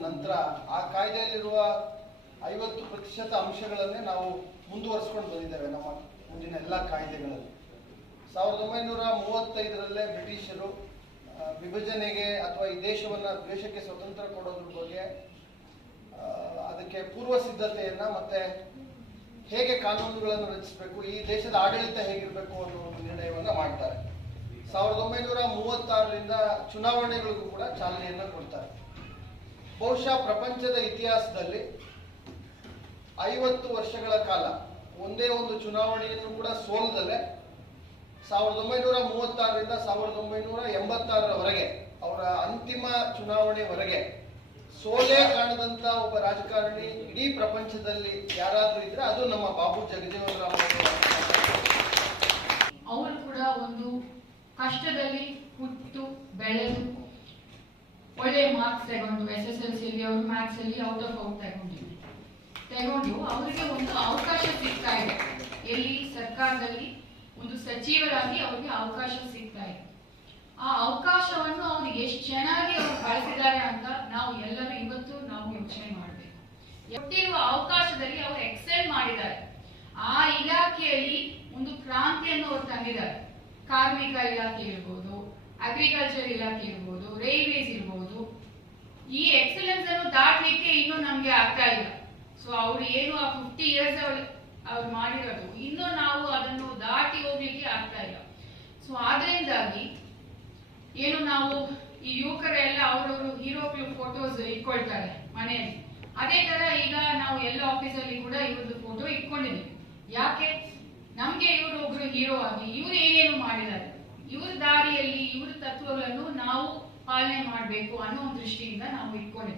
ನಂತರ ಆ ಕಾಯ್ದೆಯಲ್ಲಿರುವ ಐವತ್ತು ಪ್ರತಿಶತ ಅಂಶಗಳನ್ನೇ ನಾವು ಮುಂದುವರಿಸ್ಕೊಂಡು ಬಂದಿದ್ದೇವೆ ನಮ್ಮ ಮುಂದಿನ ಎಲ್ಲ ಕಾಯ್ದೆಗಳಲ್ಲಿ. ಸಾವಿರದ ಒಂಬೈನೂರ ಮೂವತ್ತೈದರಲ್ಲೇ ಬ್ರಿಟಿಷರು ವಿಭಜನೆಗೆ ಅಥವಾ ಈ ದೇಶವನ್ನ ದೇಶಕ್ಕೆ ಸ್ವತಂತ್ರ ಕೊಡೋದ್ರ ಬಗ್ಗೆ ಅದಕ್ಕೆ ಪೂರ್ವ ಸಿದ್ಧತೆಯನ್ನ ಮತ್ತೆ ಹೇಗೆ ಕಾನೂನುಗಳನ್ನು ರಚಿಸಬೇಕು, ಈ ದೇಶದ ಆಡಳಿತ ಹೇಗಿರಬೇಕು ಅನ್ನೋ ಒಂದು ನಿರ್ಣಯವನ್ನ ಮಾಡ್ತಾರೆ. ಸಾವಿರದ ಒಂಬೈನೂರ ಮೂವತ್ತಾರರಿಂದ ಚುನಾವಣೆಗಳಿಗೂ ಕೂಡ ಚಾಲನೆಯನ್ನ ಕೊಡ್ತಾರೆ. ಬಹುಶಃ ಪ್ರಪಂಚದ ಇತಿಹಾಸದಲ್ಲಿ ಐವತ್ತು ವರ್ಷಗಳ ಕಾಲ ಒಂದೇ ಒಂದು ಚುನಾವಣೆಯನ್ನು ಕೂಡ ಸೋಲದಲ್ಲೇ ಸಾವಿರದ ಒಂಬೈನೂರ ಮೂವತ್ತಾರರಿಂದ ಸಾವಿರದ ಒಂಬೈನೂರ ಎಂಬತ್ತಾರರವರೆಗೆ, ಅವರ ಅಂತಿಮ ಚುನಾವಣೆವರೆಗೆ ಸೋಲೆ ಕಾಣದಂತ ಒಬ್ಬ ರಾಜಕಾರಣಿ ಇಡೀ ಪ್ರಪಂಚದಲ್ಲಿ ಯಾರಾದ್ರೂ ಇದ್ರೆ ಅದು ನಮ್ಮ ಬಾಬು ಜಗಜೀವನ್ ರಾಮ್ ಅವರು. ಅವರು ಕೂಡ ಒಂದು ಕಷ್ಟದಲ್ಲಿ ಹುಟ್ಟು ಬೆಳೆದು ಒಳ್ಳೆ ಮಾರ್ಕ್ಸ್ ತಗೊಂಡು, ಎಸ್ ಎಸ್ ಎಲ್ ಸಿಯಲ್ಲಿ ಅವರು ಮ್ಯಾಥ್ಸ್ ಅಲ್ಲಿ ಔಟ್ ಆಫ್ ಔಟ್ ತಗೊಂಡಿದ್ರು ತಗೊಂಡು ಅವರಿಗೆ ಒಂದು ಅವಕಾಶ ಸಿಗ್ತಾ ಇದೆ ಎಲ್ಲಿ ಸರ್ಕಾರದಲ್ಲಿ ಒಂದು ಸಚಿವರಾಗಿ ಅವರಿಗೆ ಅವಕಾಶ ಸಿಗ್ತಾ ಇದೆ. ಆ ಅವಕಾಶವನ್ನು ಅವರು ಎಷ್ಟು ಚೆನ್ನಾಗಿ ಅವ್ರು ಬಳಸಿದ್ದಾರೆ ಅಂತ ನಾವು ಎಲ್ಲರೂ ಇವತ್ತು ನಾವು ಯೋಚನೆ ಮಾಡಬೇಕು. ಕೊಟ್ಟಿರುವ ಅವಕಾಶದಲ್ಲಿ ಅವರು ಎಕ್ಸೆಲ್ ಮಾಡಿದ್ದಾರೆ. ಆ ಇಲಾಖೆಯಲ್ಲಿ ಒಂದು ಕ್ರಾಂತಿಯನ್ನು ಅವರು ತಂದಿದ್ದಾರೆ. ಕಾರ್ಮಿಕ ಇಲಾಖೆ ಇರ್ಬೋದು ಅಗ್ರಿಕಲ್ಚರ್ ಇಲಾಖೆ ಇರ್ಬೋದು ರೈಲ್ವೇಸ್ ಇರ್ಬೋದು. ಈ ಎಕ್ಸಲೆನ್ಸ್ ಅನ್ನು ದಾಟಲಿಕ್ಕೆ ಇನ್ನೂ ನಮ್ಗೆ ಆಗ್ತಾ ಇಲ್ಲ. ಸೊ ಅವ್ರು ಏನು ಆ ಫಿಫ್ಟಿ ಇಯರ್ಸ್ ಅವ್ರು ಮಾಡಿರೋದು, ಇನ್ನೂ ನಾವು ಅದನ್ನು ದಾಟಿ ಹೋಗ್ಲಿಕ್ಕೆ ಆಗ್ತಾ ಇಲ್ಲ ಸೊ ಆದ್ರಿಂದಾಗಿ ಏನು ನಾವು ಈ ಯುವಕರೆಲ್ಲ ಅವರವರು ಹೀರೋ ಫೋಟೋಸ್ ಇಟ್ಕೊಳ್ತಾರೆ ಮನೆಯಲ್ಲಿ. ಅದೇ ತರ ಈಗ ನಾವು ಎಲ್ಲ ಆಫೀಸಲ್ಲಿ ಕೂಡ ಇವ್ರದ್ದು ಫೋಟೋ ಇಟ್ಕೊಂಡಿದ್ದೀವಿ. ಯಾಕೆ? ನಮ್ಗೆ ಇವರು ಒಬ್ರು ಹೀರೋ ಆಗಿ, ಇವ್ರು ಏನೇನು ಮಾಡಿದ್ದಾರೆ? ಇವ್ರ ದಾರಿಯಲ್ಲಿ, ಇವ್ರ ತತ್ವಗಳನ್ನು ನಾವು ಪಾಲನೆ ಮಾಡಬೇಕು ಅನ್ನೋ ದೃಷ್ಟಿಯಿಂದ ನಾವು ಇಟ್ಕೊಂಡಿದ್ದೀವಿ.